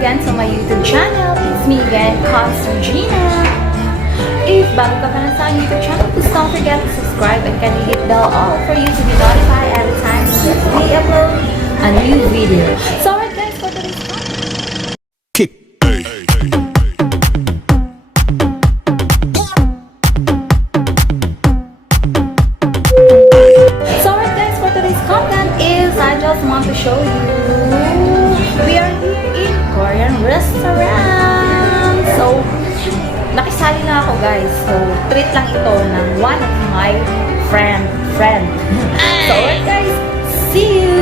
again to my YouTube channel. It's me again, Constant Gina. If bago ka pa lang sa YouTube channel, please don't forget to subscribe and can you hit bell all for you to be notified every time we upload a new video. So alright guys, for today's content is I just want to show you we are here in Korean restaurant. So nakisali na ako guys. So treat lang ito ng one of my friend. So alright guys, see you.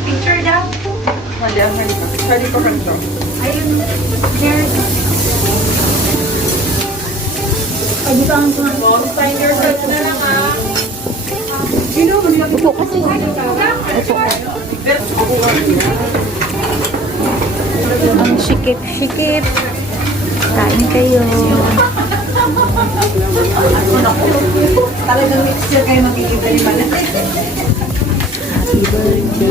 Picture daw? Hindi, ready ko ganito. Ayun, there. Ay, di ba ang mga Find yourself na lang ah. sino mo nila Upo kasi. Ang sikip-sikip. Kain kayo. talagang mixture kayo magiging kaliman. Happy birthday.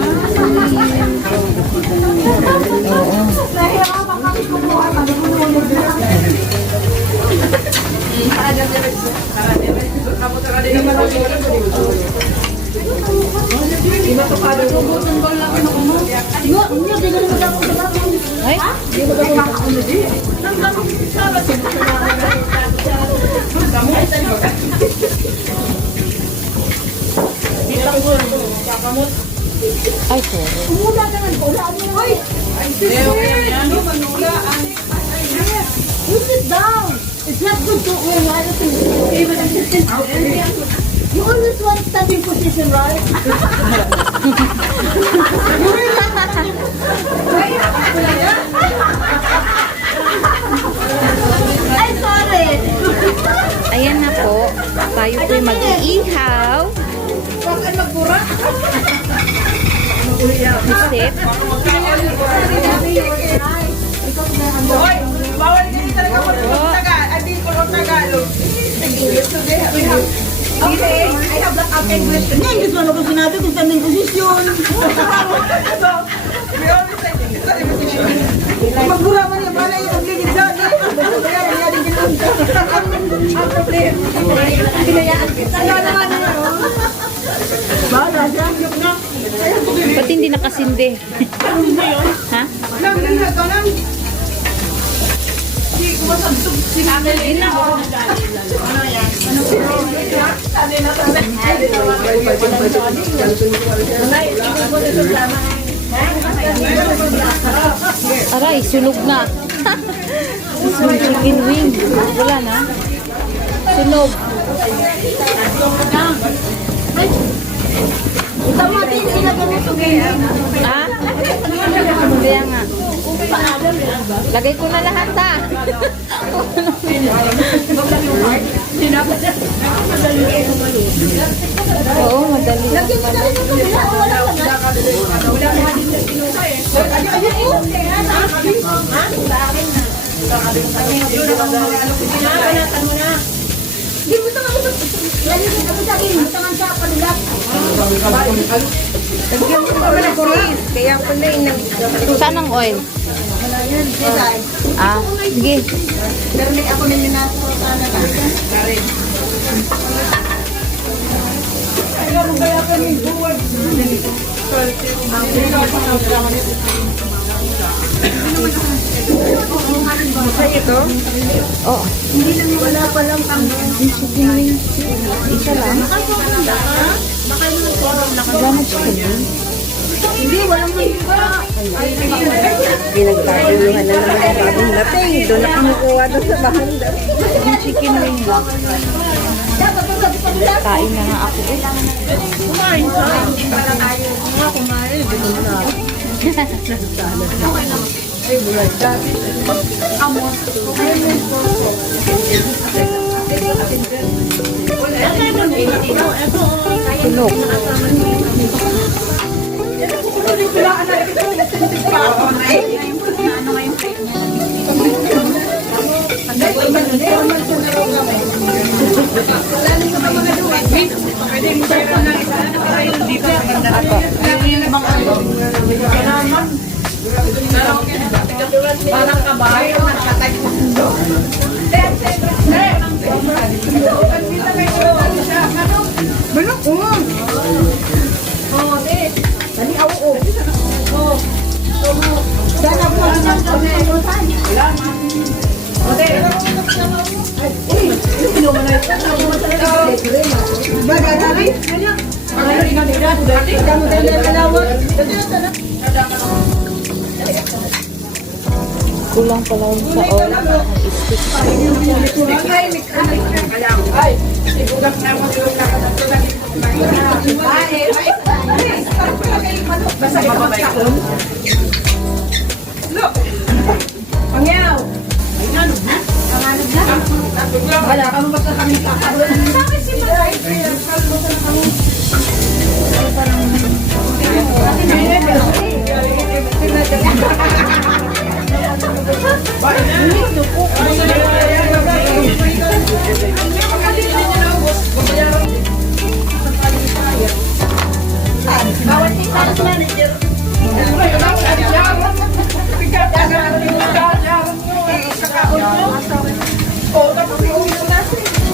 Oo. Dahil ako makakit ko po ay mag-unulog na. Iba pa pa daw butan ba lang ako mo? Ingo, inyo di ko naman ako sa bago. Ay? Di ko ba ako ulo di? Nang damo sa batin. Ay, sorry. Umula ka man, ulaan mo. Hoy! You sit down. It's not good to even assistant. You always want standing position, right? Ay, sorry. Ayan na po. Tayo po'y mag-iihaw. Huwag ka magbura. Isip. Hoy, bawal din talaga ko ng Tagalog. I think ko ng Tagalog. English today. Okay, I have black out English. English man ako sinabi kung standing position. So, we always say English sa position. Magbura man yung bala yung magligid dyan. Kaya nangyari ganun. Ang problem. Pinayaan kita. Kaya naman na. Bala dyan. Ba't hindi nakasindi? Ha? Lang, lang. Sinabi na ako. Ano yan? Sabi na sabi. Aray, sunog na. Yung chicken wing. Wala na. Sunog. Tama din sila ganun sugin. Ha? Kaya nga. Lagay ko na lahat ha. Oo, madali. Lagyan mo na rin yung kabila o wala ka na. Hindi mo ito. Lagi mo ito sa akin. Ito nga sa panulat. Lagyan mo naman ng cheese. Kaya pala yung Saan ang oil? Ah, sige. Pero may ako na yun na sana ka. Karin. Masaya ito? Oh, Wala pa lang ang chicken wings. Isa lang. Wala na chicken wings. hindi, walang pinagkakuluhan na naman ang bagong dating. Doon na kumukuha doon sa bahanda. Yung chicken wing lang. Kain na nga ako. Kumain ka. Kumain. Dito na. Ay, bulag. Dati. Amos. Tulog. Parang kabahay. Balok ko. Dali ako. Sana po Kulang pala yung sa oil. Stick. Pangyaw. Wala ka mo basta kami kakaroon.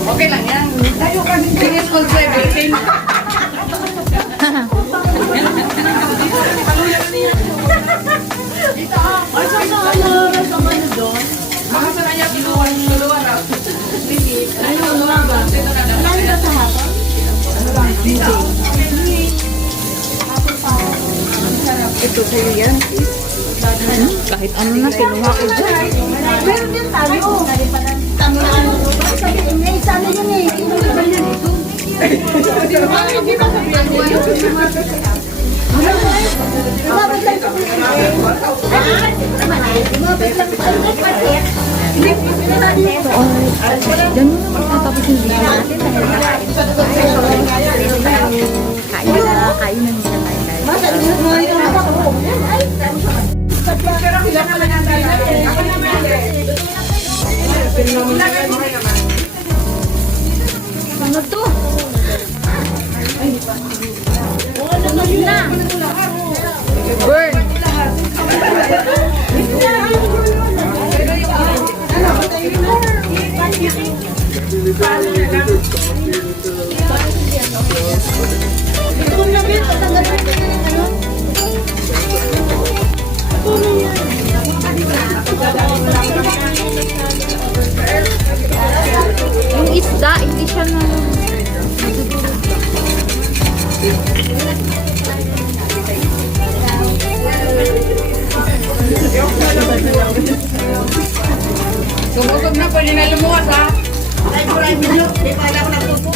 Okay lang yan. Tayo ka din. Finish all everything. Ay, sama doon. Mga sanaya, binuwan na. Ayun, ano ba? Ano ba sa hapon? Ito sa'yo yan. Kahit ano na, kinuha ko dyan. Meron din tayo. Tama na ano. May sana yun eh. Hindi ba yun ito? Hindi ba sabihan mo yun? Lumabas lang sa pulis. Lumabas lang sa pulis. Hindi po sila natin. Diyan mo naman tatapos yung video natin dahil kain na muna tayo guys. Masa, hindi mo rin ang ako. Ay, Pero kailangan naman ang tayo natin. Ako naman Ano to? Ano na? Burn! ito na rin. Patanggal natin yung ano. Yung isda, hindi siya na... Sumutog na, pwede na lumuwas ha. Ay, kuray, bilo. Di pa alam na tupo.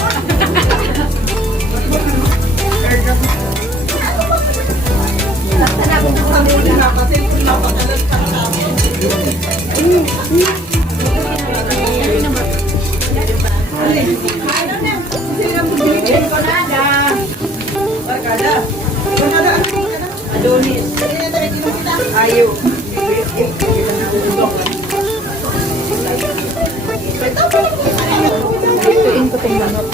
Ayaw. Ituin ko itong manok.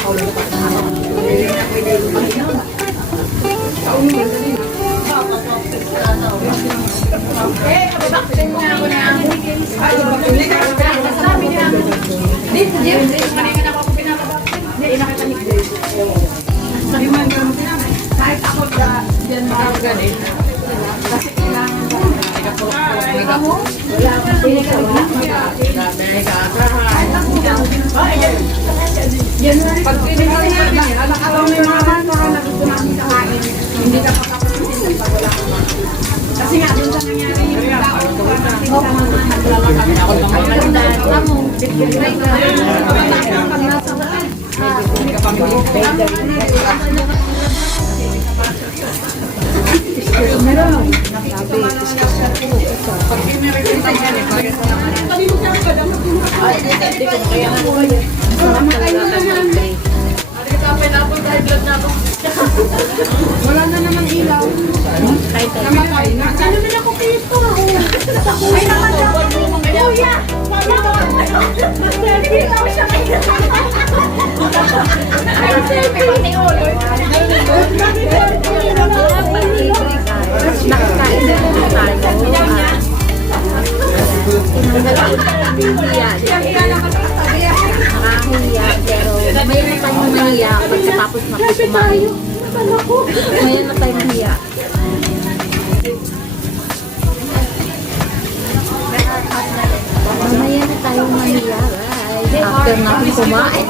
Pag pinigay namin, alakaw na yung mga mantura na gusto namin kahain. Hindi ka makapagpapin pag wala ka man. Kasi nga, doon sa nangyari yung tao, wala na naman ilaw. Namatay na. Ano na ako dito? Ay, namatay ako. Kuya! Selfie daw siya kayo. Ay, selfie. Pati ulo. Nakakain na po tayo. Nakahiya, pero mayroon na tayong mahiya pagkatapos na po kumain. Mayroon na tayong mahiya. Mamaya na tayong mahiya, guys. After natin kumain.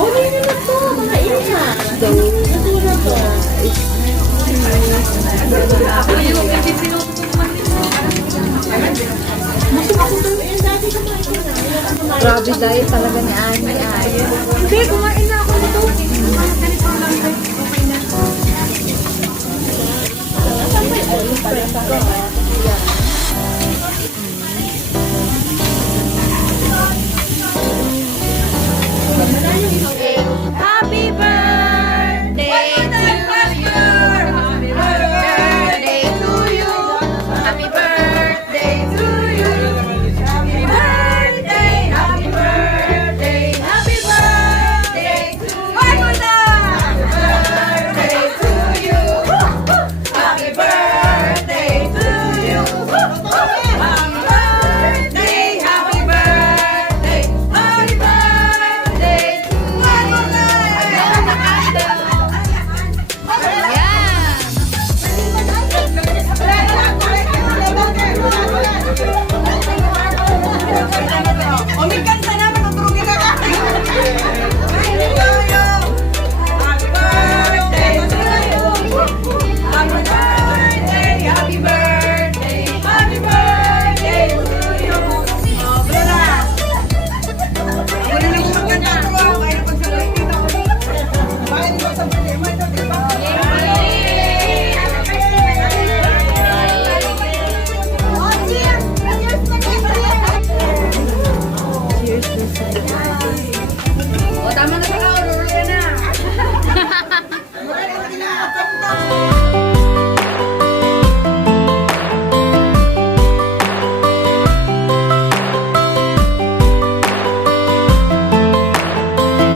Okay na na to, mga ina. So, grabe dahil talaga ni Ani ay. Hindi, kumain na ako nito. Ganito lang.